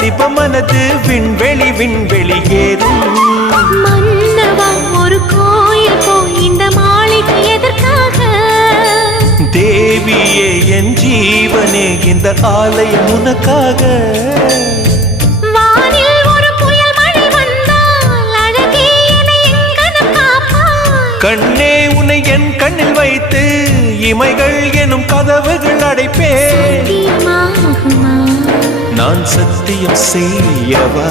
வாலிப மனது விண்வெளி விண்வெளி ஏறும். மன்னவா ஒரு கோயில் போய் இந்த மாளிகை எதற்காக? தேவியே என் ஜீவனே இந்த ஆலயம் உனக்காக. வானில் ஒரு புயல் மழை வந்தால் அழகே என்னை எங்கனம் காப்பாய். கண்ணே உன்னை என் கண்ணில் வைத்து இமைகள் எனும் கதவுகள் அடைப்பேன். சத்தியமாகுமா? நான் சத்தியம் செய்யவா?